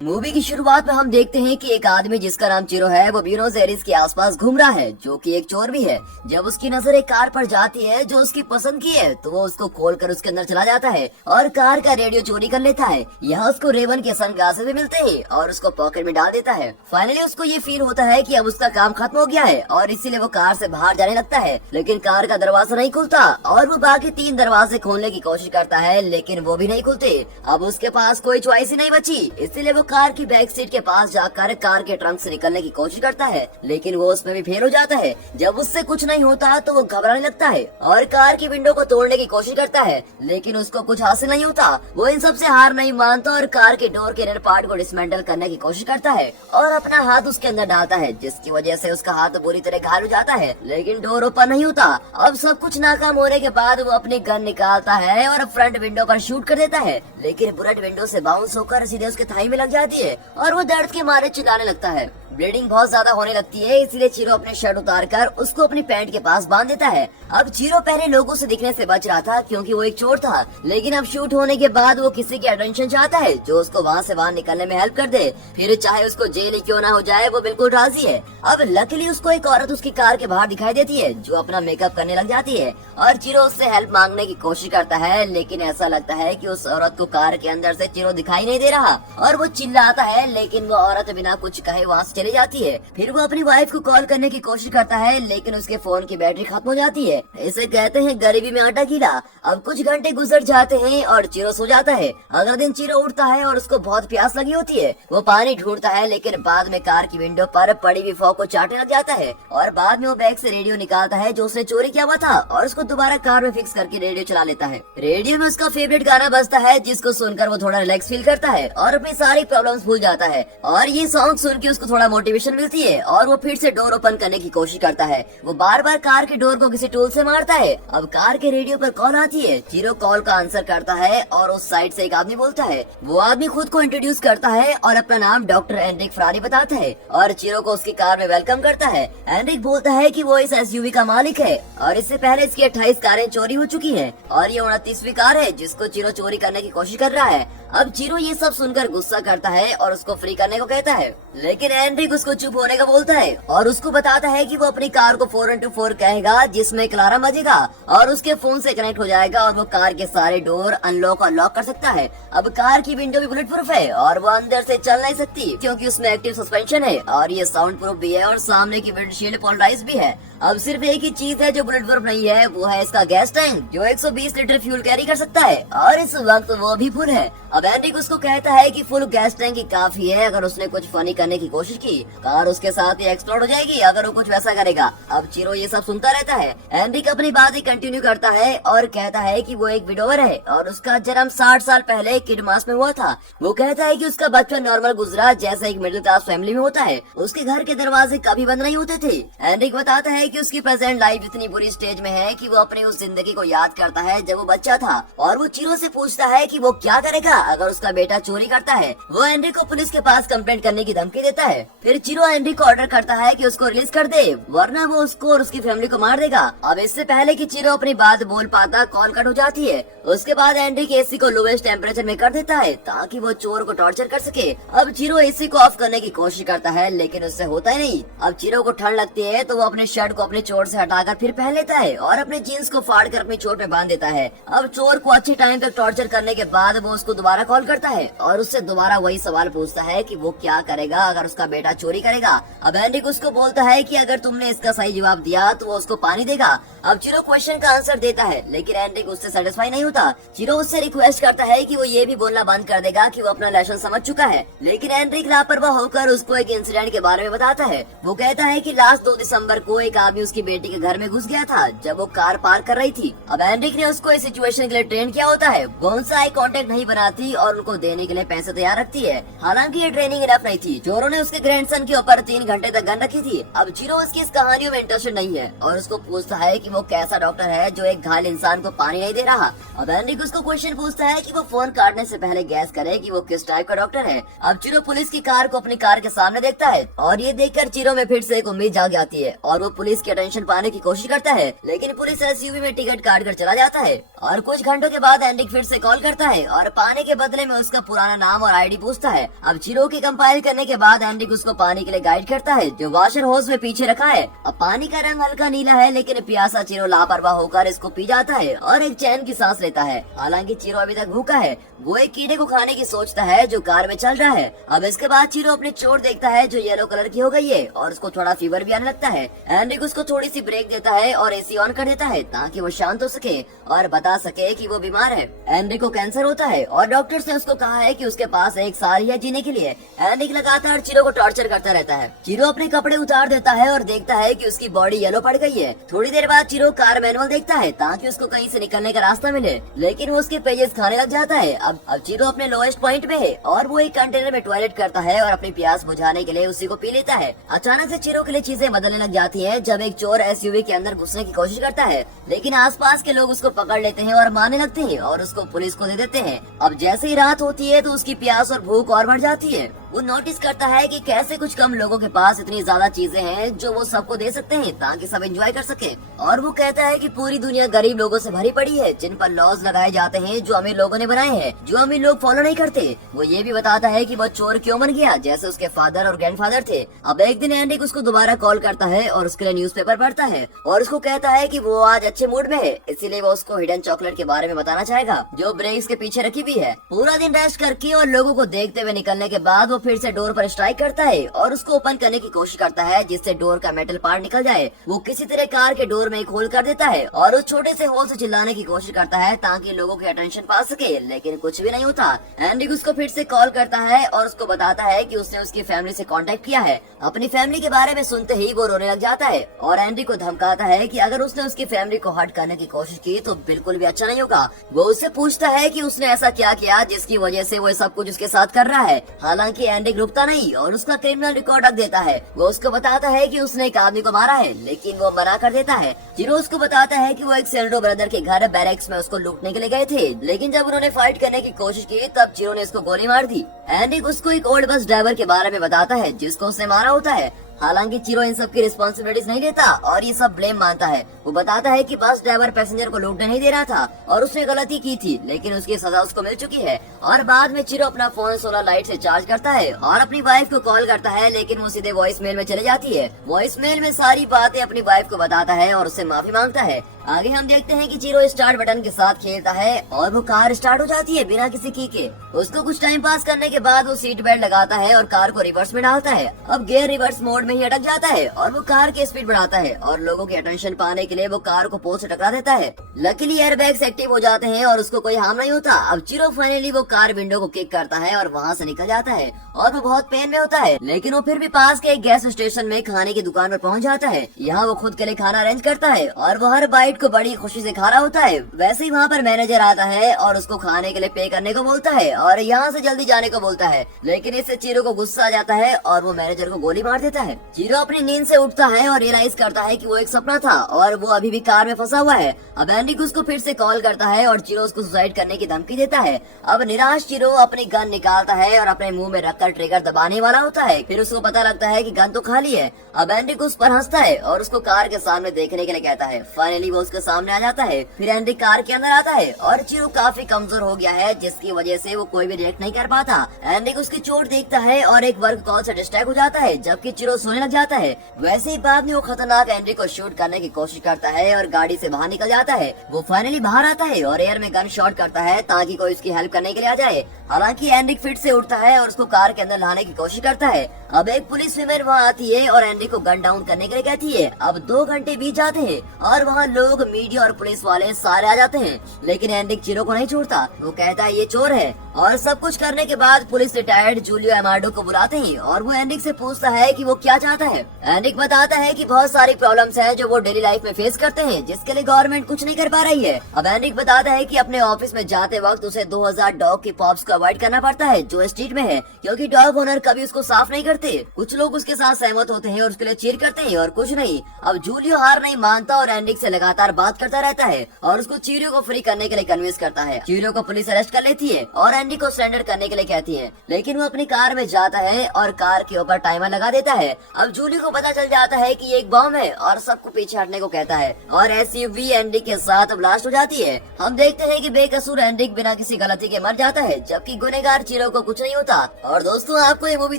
Movie की शुरुआत में हम देखते हैं कि एक आदमी जिसका नाम चिरो है वो ब्यूनोस एयर्स के आसपास घूम रहा है, जो कि एक चोर भी है। जब उसकी नजर एक कार पर जाती है जो उसकी पसंद की है तो वो उसको खोलकर उसके अंदर चला जाता है और कार का रेडियो चोरी कर लेता है। यहाँ उसको रेवन के सनग्लासेस भी मिलते हैं और उसको पॉकेट में डाल देता है। फाइनली उसको ये फील होता है कि अब उसका काम खत्म हो गया है और इसीलिए वो कार से बाहर जाने लगता है, लेकिन कार का दरवाजा नहीं खुलता और वो बाकी 3 दरवाजे खोलने की कोशिश करता है, लेकिन वो भी नहीं खुलते। अब उसके पास कोई चॉइस ही नहीं बची, इसीलिए वो कार की बैक सीट के पास जाकर कार के ट्रंक से निकलने की कोशिश करता है, लेकिन वो उसमें भी फेल हो जाता है। जब उससे कुछ नहीं होता तो वो घबराने लगता है और कार की विंडो को तोड़ने की कोशिश करता है, लेकिन उसको कुछ हासिल नहीं होता। वो इन सब से हार नहीं मानता और कार के डोर के इनर पार्ट को डिसमेंटल करने की कोशिश करता है और अपना हाथ उसके अंदर डालता है, जिसकी वजह से उसका हाथ बुरी तरह घायल हो जाता है, लेकिन डोर ओपन नहीं होता। अब सब कुछ नाकाम होने के बाद वो अपनी गन निकालता है और फ्रंट विंडो पर शूट कर देता है, लेकिन बुलेट विंडो से बाउंस होकर सीधे उसके थाई में लग जाती है और वो दर्द के मारे चिल्लाने लगता है। ब्लीडिंग बहुत ज्यादा होने लगती है, इसलिए चिरो अपने शर्ट उतारकर उसको अपनी पैंट के पास बांध देता है। अब चिरो पहले लोगों से दिखने से बच रहा था क्योंकि वो एक चोर था, लेकिन अब शूट होने के बाद वो किसी की अटेंशन चाहता है जो उसको वहाँ से बाहर निकलने में हेल्प कर दे, फिर चाहे उसको जेल ही क्यों ना हो जाए वो बिल्कुल राजी है। अब लकीली उसको एक औरत उसकी कार के बाहर दिखाई देती है जो अपना मेकअप करने लग जाती है और चिरो उससे हेल्प मांगने की कोशिश करता है, लेकिन ऐसा लगता है कि उस औरत को कार के अंदर से चिरो दिखाई नहीं दे रहा और वो चिल्लाता है, लेकिन वो औरत बिना कुछ कहे वहाँ से चली जाती है। फिर वो अपनी वाइफ को कॉल करने की कोशिश करता है, लेकिन उसके फोन की बैटरी खत्म हो जाती है। इसे कहते हैं गरीबी में आटा गीला। अब कुछ घंटे गुजर जाते हैं और चिरो सो जाता है। अगले दिन चिरो उठता है और उसको बहुत प्यास लगी होती है। वो पानी ढूंढता है, लेकिन बाद में कार की विंडो पर पड़ी हुई फॉग को चाटने लग जाता है और बाद में वो बैग से रेडियो निकालता है जो उसने चोरी किया हुआ था और उसको दोबारा कार में फिक्स करके रेडियो चला लेता है। रेडियो में उसका फेवरेट गाना बजता है जिसको सुनकर वो थोड़ा रिलैक्स फील करता है और अपनी सारी प्रॉब्लम्स भूल जाता है और ये सॉन्ग सुन के उसको थोड़ा मोटिवेशन मिलती है और वो फिर से डोर ओपन करने की कोशिश करता है। वो बार बार कार के डोर को किसी टूल से मारता है। अब कार के रेडियो पर कॉल आती है। चिरो कॉल का आंसर करता है और उस साइड से एक आदमी बोलता है। वो आदमी खुद को इंट्रोड्यूस करता है और अपना नाम डॉक्टर एंड्रिक फरारी बताता है और चिरो को उसकी कार में वेलकम करता है। एंड्रिक बोलता है कि वो इस एसयूवी का मालिक है और इससे पहले इसकी 28 कारें चोरी हो चुकी हैं और ये 29वीं कार है जिसको चिरो चोरी करने की कोशिश कर रहा है। अब चिरो ये सब सुनकर गुस्सा करता है और उसको फ्री करने को कहता है, लेकिन एंड्रिक उसको चुप होने का बोलता है और उसको बताता है कि वो अपनी कार को 4x4 कहेगा जिसमें एक अलार्म बजेगा और उसके फोन से कनेक्ट हो जाएगा और वो कार के सारे डोर अनलॉक और लॉक कर सकता है। अब कार की विंडो भी बुलेट प्रूफ है और वो अंदर से चल नहीं सकती क्योंकि उसमें एक्टिव सस्पेंशन है और ये साउंड प्रूफ भी है और सामने की विंडशील्ड पोलराइज भी है। अब सिर्फ एक ही चीज है जो बुलेट प्रूफ नहीं है, वो है इसका गैस टैंक जो 120 लीटर फ्यूल कैरी कर सकता है और इस वक्त वो भी फुल है। अब एंड्रिक उसको कहता है कि फुल गैस टैंक ही काफी है, अगर उसने कुछ फनी करने की कोशिश की कार उसके साथ ही एक्सप्लोड हो जाएगी अगर वो कुछ वैसा करेगा। अब चिरो ये सब सुनता रहता है। एंड्रिक अपनी बात ही कंटिन्यू करता है और कहता है कि वो एक विडोवर है और उसका जन्म 60 साल पहले किड मास में हुआ था। वो कहता है कि उसका बचपन नॉर्मल गुजरा जैसा एक मिडिल क्लास फैमिली में होता है। उसके घर के दरवाजे कभी बंद नहीं होते थे। एंड्रिक बताता है कि उसकी प्रेजेंट लाइफ इतनी बुरी स्टेज में है कि वो अपनी उस जिंदगी को याद करता है जब वो बच्चा था और वो चिरो से पूछता है कि वो क्या करेगा अगर उसका बेटा चोरी करता है। वो एंड्रिक को पुलिस के पास कंप्लेंट करने की धमकी देता है। फिर चिरो एंड्रिक को ऑर्डर करता है कि उसको रिलीज कर दे वरना वो उसको और उसकी फैमिली को मार देगा। अब इससे पहले कि चिरो अपनी बात बोल पाता कॉल कट हो जाती है। उसके बाद एंड्रिक एसी को लोवेस्ट टेम्परेचर में कर देता है ताकि वो चोर को टॉर्चर कर सके। अब चिरो एसी को ऑफ करने की कोशिश करता है लेकिन उससे होता ही नहीं। अब चिरो को ठंड लगती है तो वो अपने शर्ट को अपने चोट से हटाकर फिर पहन लेता है और अपने जीन्स को फाड़ कर अपनी चोट में बांध देता है। अब चोर को अच्छे टाइम तक टॉर्चर करने के बाद वो उसको दोबारा कॉल करता है और उससे दोबारा वही सवाल पूछता है कि वो क्या करेगा अगर उसका बेटा चोरी करेगा। अब एंड्रिक उसको बोलता है कि अगर तुमने इसका सही जवाब दिया तो वो उसको पानी देगा। अब चिरो क्वेश्चन का आंसर देता है लेकिन एंड्रिक उससे सेटिस्फाई नहीं होता। चिरो उससे रिक्वेस्ट करता है कि वो ये भी बोलना बंद कर देगा कि वो अपना लेसन समझ चुका है, लेकिन एंड्रिक लापरवाह होकर उसको एक इंसिडेंट के बारे में बताता है। वो कहता है कि लास्ट 2 दिसंबर को एक आदमी उसकी बेटी के घर में घुस गया था जब वो कार पार्क कर रही थी। अब एंड्रिक ने उसको इस सिचुएशन के लिए ट्रेन किया होता है। वो उनसे आई कांटेक्ट नहीं बनाती और उनको देने के लिए पैसे तैयार रखती है। हालांकि ये ट्रेनिंग इनफ नहीं थी। चोरों ने उसके ग्रैंडसन के ऊपर 3 घंटे तक गन रखी थी। अब चिरो उसकी इस कहानियों में इंटरेस्टेड नहीं है और उसको पूछता है कि वो कैसा डॉक्टर है जो एक घायल इंसान को पानी नहीं दे रहा। अब एंड्रिक उसको क्वेश्चन पूछता है कि वो फोन काटने से पहले गैस करे कि वो किस टाइप का डॉक्टर है। अब चिरो पुलिस की कार को अपनी कार के सामने देखता है और ये देखकर चिरो में फिर से एक उम्मीद जाग जाती है और वो पुलिस पुलिस की अटेंशन पाने की कोशिश करता है, लेकिन पुलिस एसयूवी में टिकट काट कर चला जाता है। और कुछ घंटों के बाद एंड्रिक फिर से कॉल करता है और पाने के बदले में उसका पुराना नाम और आईडी पूछता है। अब चिरो की कंपाइल करने के बाद एंड्रिक उसको पानी के लिए गाइड करता है, जो वॉशर होज में पीछे रखा है। अब पानी का रंग हल्का नीला है, लेकिन प्यासा चिरो लापरवाह होकर इसको पी जाता है और एक चैन की सांस लेता है। हालांकि चिरो अभी तक भूखा है। वो एक कीड़े को खाने की सोचता है जो कार में चल रहा है। अब इसके बाद चिरो अपनी चोट देखता है जो येलो कलर की हो गई है और उसको थोड़ा फीवर भी आने लगता है। एंड्रिक उसको थोड़ी सी ब्रेक देता है और एसी ऑन कर देता है ताकि वो शांत हो सके और बता सके कि वो बीमार है। एंड्रिक को कैंसर होता है और डॉक्टर्स ने उसको कहा है कि उसके पास 1 साल ही है जीने के लिए। एंड्रिक लगातार चिरो को टॉर्चर करता रहता है। चिरो अपने कपड़े उतार देता है और देखता है कि उसकी बॉडी येलो पड़ गई है। थोड़ी देर बाद चिरो कार मैनुअल देखता है ताकि उसको कहीं से निकलने का रास्ता मिले, लेकिन वो उसके पेजेस खाने लग जाता है। अब चिरो अपने लोएस्ट पॉइंट पे है और वो एक कंटेनर में टॉयलेट करता है और अपनी प्यास बुझाने के लिए उसी को पी लेता है। अचानक से चिरो के लिए चीजें बदलने लग जाती हैं जब एक चोर एसयूवी के अंदर घुसने की कोशिश करता है, लेकिन आसपास के लोग उसको पकड़ लेते हैं और मारने लगते हैं और उसको पुलिस को दे देते हैं। अब जैसे ही रात होती है तो उसकी प्यास और भूख और बढ़ जाती है। वो नोटिस करता है कि कैसे कुछ कम लोगों के पास इतनी ज्यादा चीजें हैं जो वो सबको दे सकते हैं ताकि सब एंजॉय कर सके। और वो कहता है कि पूरी दुनिया गरीब लोगों से भरी पड़ी है जिन पर लॉज लगाए जाते हैं जो अमीर लोगों ने बनाए हैं, जो अमीर लोग फॉलो नहीं करते। वो ये भी बताता है कि वो चोर क्यों बन गया, जैसे उसके फादर और ग्रैंडफादर थे। अब एक दिन एंड्रिक उसको दोबारा कॉल करता है और उसके लिए न्यूज़पेपर पढ़ता है और उसको कहता है कि वो आज अच्छे मूड में है, इसीलिए वो उसको हिडन चॉकलेट के बारे में बताना चाहेगा जो ब्रेक्स के पीछे रखी हुई है। पूरा दिन रेस्ट करके और लोगों को देखते हुए निकलने के बाद वो फिर से डोर पर स्ट्राइक करता है और उसको ओपन करने की कोशिश करता है जिससे डोर का मेटल पार्ट निकल जाए। वो किसी तरह कार के डोर में एक होल कर देता है और उस छोटे से होल से चिल्लाने की कोशिश करता है ताकि लोगों की अटेंशन पा सके, लेकिन कुछ भी नहीं होता। एंड्रिक उसको फिर से कॉल करता है और उसको बताता है कि उसने उसकी फैमिली से कांटेक्ट किया है। अपनी फैमिली के बारे में सुनते ही वो रोने लग जाता है और एंड्रिक को धमकाता है कि अगर उसने उसकी फैमिली को हर्ट करने की कोशिश की तो बिल्कुल भी अच्छा नहीं होगा। वो उससे पूछता है कि उसने ऐसा क्या किया जिसकी वजह से वो सब कुछ उसके साथ कर रहा है। हालांकि एंड्रिक रुकता नहीं और उसका क्रिमिनल रिकॉर्ड रख देता है। वो उसको बताता है कि उसने एक आदमी को मारा है, लेकिन वो मना कर देता है। चिरो उसको बताता है कि वो एक सेल्डो ब्रदर के घर बैरेक्स में उसको लूटने के लिए गए थे, लेकिन जब उन्होंने फाइट करने की कोशिश की तब चिरो ने उसको गोली मार दी। एंड्रिक उसको एक ओल्ड बस ड्राइवर के बारे में बताता है जिसको उसने मारा होता है। हालांकि चिरो इन सब की रिस्पॉन्सिबिलिटीज नहीं लेता और ये सब ब्लेम मानता है। वो बताता है कि बस ड्राइवर पैसेंजर को लूटने नहीं दे रहा था और उसने गलती की थी, लेकिन उसकी सजा उसको मिल चुकी है। और बाद में चिरो अपना फोन सोलर लाइट से चार्ज करता है और अपनी वाइफ को कॉल करता है, लेकिन वो सीधे वॉइस मेल में चले जाती है। वॉइस मेल में सारी बातें अपनी वाइफ को बताता है और उससे माफी मांगता है। आगे हम देखते हैं कि चिरो स्टार्ट बटन के साथ खेलता है और वो कार स्टार्ट हो जाती है बिना किसी की के। उसको कुछ टाइम पास करने के बाद वो सीट बेल्ट लगाता है और कार को रिवर्स में डालता है। अब गियर रिवर्स मोड में ही अटक जाता है और वो कार की स्पीड बढ़ाता है और लोगों की अटेंशन पाने के लिए वो कार को पोल से टकरा देता है। लकीली एयरबैग्स एक्टिव हो जाते हैं और उसको कोई हार्म नहीं होता। अब चिरो फाइनली वो कार विंडो को किक करता है और वहाँ से निकल जाता है और वो बहुत पेन में होता है, लेकिन वो फिर भी पास के एक गैस स्टेशन में खाने की दुकान पर पहुँच जाता है। यहाँ वो खुद के लिए खाना अरेंज करता है और वो हर बाइट को बड़ी खुशी से खा रहा होता है। वैसे ही वहाँ पर मैनेजर आता है और उसको खाने के लिए पे करने को बोलता है और यहाँ से जल्दी जाने को बोलता है, लेकिन इससे चिरो को गुस्सा आ जाता है और वो मैनेजर को गोली मार देता है। चिरो अपनी नींद से उठता है और रियलाइज करता है कि वो एक सपना था और वो अभी भी कार में फंसा हुआ है। अब एंड्रिक उसको फिर से कॉल करता है और चिरो उसको सुसाइड करने की धमकी देता है। अब निराश चिरो अपनी गन निकालता है और अपने मुंह में रखकर ट्रिगर दबाने वाला होता है। फिर उसको पता लगता है कि गन तो खाली है। अब एंड्रिक उस पर हंसता है और उसको कार के सामने देखने के लिए कहता है। फाइनली वो उसके सामने आ जाता है। फिर एंड्रिक कार के अंदर आता है और चिरो काफी कमजोर हो गया है जिसकी वजह से वो कोई भी रिएक्ट नहीं कर पाता। एंड्रिक उसकी चोट देखता है और एक वर्क कॉल से डिस्ट्रैक्ट हो जाता है जबकि चिरो सोने लग जाता है। वैसे ही बाद में वो खतरनाक एंड्रिक को शूट करने की कोशिश करता है और गाड़ी से बाहर निकल जाता है। वो फाइनली बाहर आता है और एयर में गन शॉट करता है ताकि कोई उसकी हेल्प करने के लिए आ जाए। हालांकि एंड्रिक फिट से उठता है और उसको कार के अंदर लाने की कोशिश करता है। अब एक पुलिस विमेन वहाँ आती है और एंड्रिक को गन डाउन करने के लिए कहती है। अब 2 घंटे बीत जाते हैं और वहाँ लोग, मीडिया और पुलिस वाले सारे आ जाते हैं, लेकिन एंड्रिक चिरो को नहीं छोड़ता। वो कहता है ये चोर है और सब कुछ करने के बाद पुलिस रिटायर्ड जूलियो एमार्डो को बुलाते हैं और वो एंड्रिक से पूछता है कि वो क्या चाहता है। एंड्रिक बताता है कि बहुत सारी प्रॉब्लम्स हैं जो वो डेली लाइफ में फेस करते हैं जिसके लिए गवर्नमेंट कुछ नहीं कर पा रही है। अब एंड्रिक बताता है कि अपने ऑफिस में जाते वक्त उसे 2000 डॉग की पॉप्स को अवॉइड करना पड़ता है जो स्ट्रीट में है, क्योंकि डॉग ओनर कभी उसको साफ नहीं करते। कुछ लोग उसके साथ सहमत होते हैं और उसके लिए चीयर करते हैं और कुछ नहीं। अब जूलियो हार नहीं मानता और एंड्रिक से लगातार लगातार बात करता रहता है और उसको चीरियो को फ्री करने के लिए कन्विंस करता है। चीरियो को पुलिस अरेस्ट कर लेती है और एंडी को सरेंडर करने के लिए कहती है, लेकिन वो अपनी कार में जाता है और कार के ऊपर टाइमर लगा देता है। अब जूली को पता चल जाता है कि ये एक बॉम्ब है और सबको पीछे हटने को कहता है और एसयूवी एंडी के साथ ब्लास्ट हो जाती है। हम देखते हैं कि बेकसूर एंडी बिना किसी गलती के मर जाता है, जबकि गुनहगार चीरो को कुछ नहीं होता। और दोस्तों, आपको ये मूवी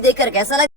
देखकर कैसा लगा?